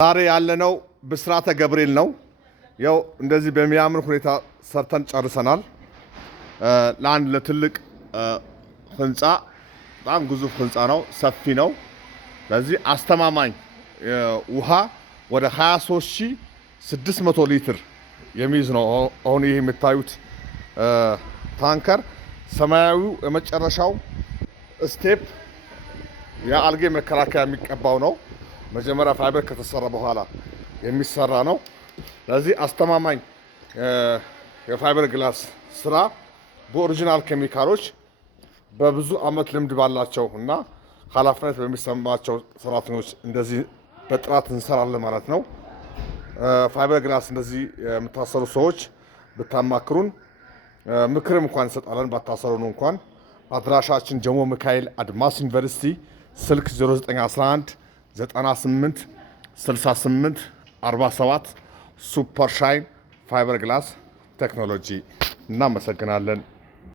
ዛሬ ያለነው ብስራተ ገብርኤል ነው። ያው እንደዚህ በሚያምር ሁኔታ ሰርተን ጨርሰናል። ለአንድ ለትልቅ ህንፃ በጣም ግዙፍ ህንፃ ነው፣ ሰፊ ነው። ለዚህ አስተማማኝ ውሃ ወደ 23600 ሊትር የሚይዝ ነው። አሁን ይሄ የምታዩት ታንከር ሰማያዊው የመጨረሻው ስቴፕ የአልጌ መከላከያ የሚቀባው ነው። መጀመሪያ ፋይበር ከተሰራ በኋላ የሚሰራ ነው። ለዚህ አስተማማኝ የፋይበር ግላስ ስራ በኦሪጂናል ኬሚካሎች በብዙ አመት ልምድ ባላቸው እና ኃላፊነት በሚሰማቸው ሰራተኞች እንደዚህ በጥራት እንሰራለን ማለት ነው። ፋይበር ግላስ እንደዚህ የምታሰሩ ሰዎች ብታማክሩን ምክርም እንኳን እንሰጣለን። ባታሰሩን እንኳን አድራሻችን ጀሞ ሚካኤል አድማስ ዩኒቨርሲቲ፣ ስልክ 0911 98 68 47 ሱፐር ሻይን ፋይበር ግላስ ቴክኖሎጂ። እናመሰግናለን።